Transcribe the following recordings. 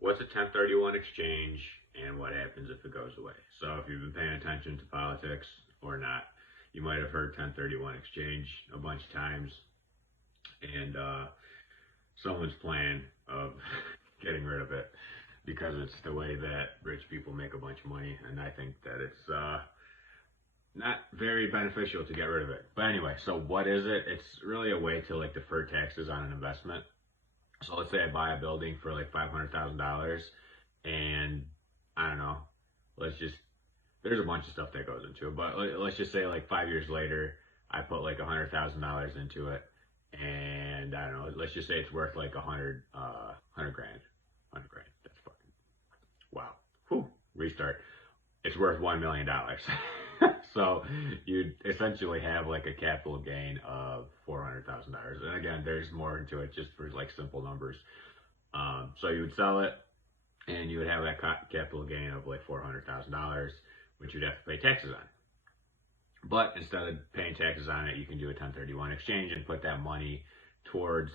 what's a 1031 exchange and what happens if it goes away? So if you've been paying attention to politics or not, you might have heard 1031 exchange a bunch of times, and someone's plan of getting rid of it because it's the way that rich people make a bunch of money, and I think that it's not very beneficial to get rid of it. But anyway, so what is it? It's really a way to like defer taxes on an investment. So let's say I buy a building for like $500,000, and I don't know, let's just, there's a bunch of stuff that goes into it, but let's just say like 5 years later, I put like $100,000 into it, and I don't know, let's just say it's worth like 100 grand, 100 grand. That's fucking, wow. Whew, restart. It's worth $1 million. So you'd essentially have like a capital gain of $400,000. And again, there's more into it just for like simple numbers. So you would sell it and you would have that capital gain of like $400,000, which you'd have to pay taxes on. But instead of paying taxes on it, you can do a 1031 exchange and put that money towards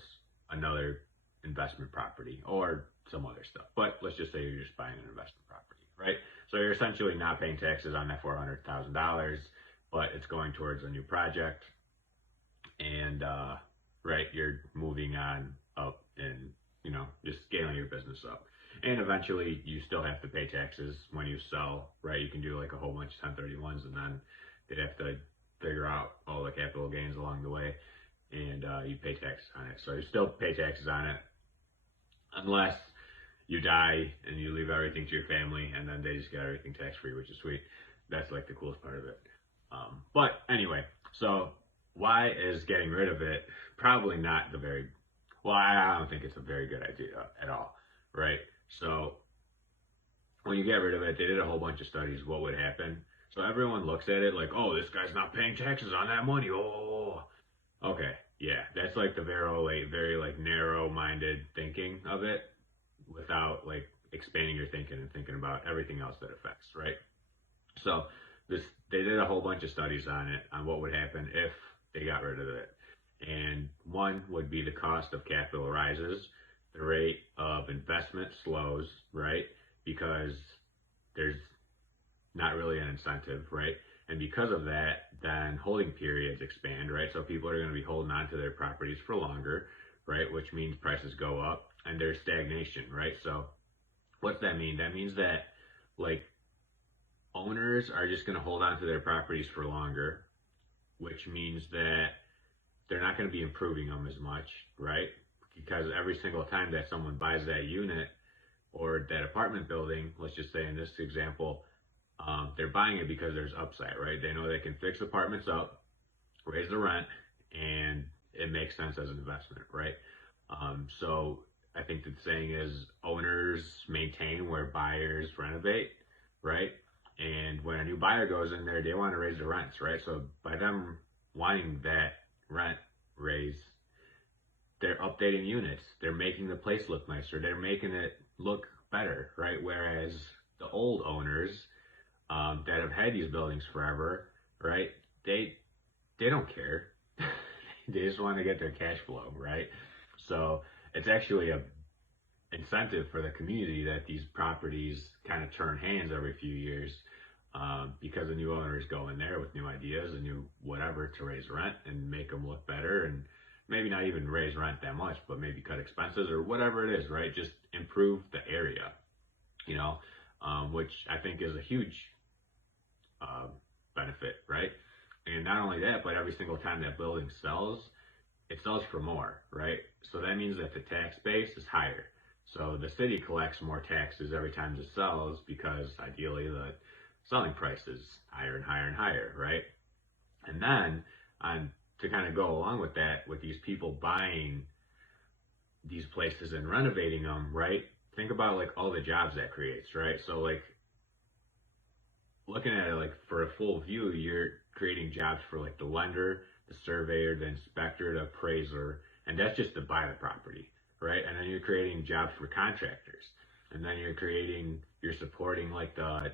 another investment property or some other stuff. But let's just say you're just buying an investment property, right? So you're essentially not paying taxes on that $400,000, but it's going towards a new project, and right, you're moving on up and just scaling your business up. And eventually, you still have to pay taxes when you sell, right? You can do like a whole bunch of 1031s, and then they'd have to figure out all the capital gains along the way, and you pay taxes on it. So you still pay taxes on it, unless you die and you leave everything to your family, and then they just get everything tax-free, which is sweet. That's like the coolest part of it. But anyway, so why is getting rid of it probably not the very, well, I don't think it's a very good idea at all, right? So when you get rid of it, they did a whole bunch of studies, what would happen. So everyone looks at it like, oh, this guy's not paying taxes on that money. Oh, okay. Yeah, that's like the very like narrow-minded thinking of it, without like expanding your thinking and thinking about everything else that affects, right? So they did a whole bunch of studies on it, on what would happen if they got rid of it. And one would be the cost of capital rises, the rate of investment slows, right? Because there's not really an incentive, right? And because of that, then holding periods expand, right? So people are going to be holding on to their properties for longer, right? Which means prices go up, and there's stagnation, right? So what's that mean? That means that like owners are just going to hold on to their properties for longer, which means that they're not going to be improving them as much, right? Because every single time that someone buys that unit or that apartment building, let's just say in this example, they're buying it because there's upside, right? They know they can fix apartments up, raise the rent, and it makes sense as an investment, right? So I think the saying is owners maintain where buyers renovate, right? And when a new buyer goes in there, they want to raise the rents, right? So by them wanting that rent raise, they're updating units. They're making the place look nicer. They're making it look better, right? Whereas the old owners that have had these buildings forever, right? They don't care. They just want to get their cash flow, right? So it's actually a incentive for the community that these properties kind of turn hands every few years, because the new owners go in there with new ideas and new whatever to raise rent and make them look better, and maybe not even raise rent that much, but maybe cut expenses or whatever it is, right? Just improve the area, which I think is a huge benefit, right? And not only that, but every single time that building sells, it sells for more, right? So that means that the tax base is higher. So the city collects more taxes every time it sells, because ideally the selling price is higher and higher and higher, right? And then to kind of go along with that, with these people buying these places and renovating them, right? Think about like all the jobs that creates, right? So like looking at it like for a full view, you're creating jobs for like the lender, the surveyor, the inspector, the appraiser, and that's just to buy the property, right? And then you're creating jobs for contractors, and then you're supporting like the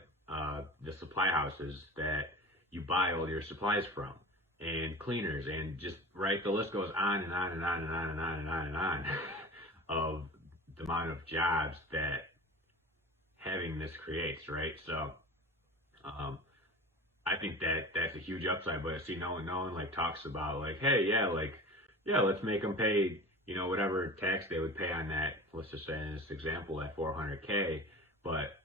supply houses that you buy all your supplies from, and cleaners, and just right, the list goes on and on and on and on and on and on and on of the amount of jobs that having this creates, right? So I think that that's a huge upside. But see, no one like talks about like, hey, yeah, like, yeah, let's make them pay, you know, whatever tax they would pay on that. Let's just say in this example, that 400K. But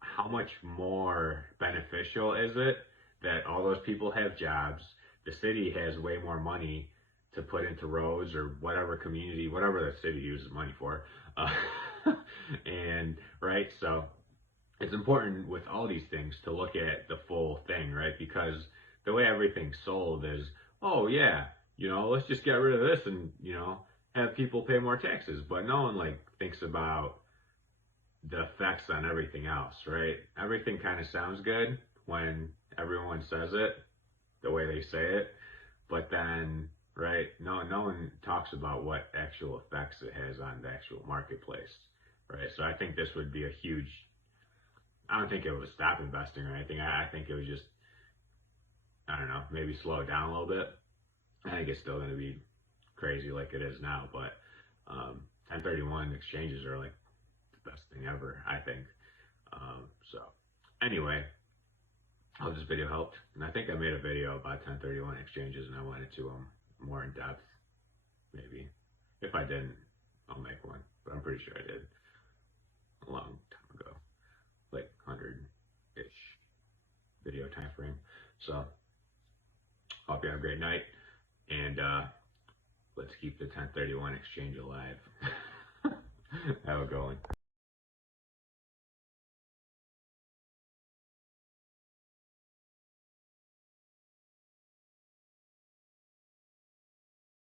how much more beneficial is it that all those people have jobs? The city has way more money to put into roads or whatever community, whatever the city uses money for. Uh, and right, so it's important with all these things to look at the full thing, right? Because the way everything's sold is, oh yeah, you know, let's just get rid of this and, you know, have people pay more taxes. But no one like thinks about the effects on everything else, right? Everything kind of sounds good when everyone says it the way they say it, but then, right, no one talks about what actual effects it has on the actual marketplace, right? So I think this would be a huge, I don't think it would stop investing or anything. I think it would just, I don't know, maybe slow it down a little bit. I think it's still going to be crazy like it is now, but 1031 exchanges are like the best thing ever, I think. So anyway, I hope this video helped. And I think I made a video about 1031 exchanges and I went into them more in depth, maybe. If I didn't, I'll make one, but I'm pretty sure I did a long time ago, like 100-ish video time frame. So hope you have a great night, and let's keep the 1031 exchange alive. Have a good one.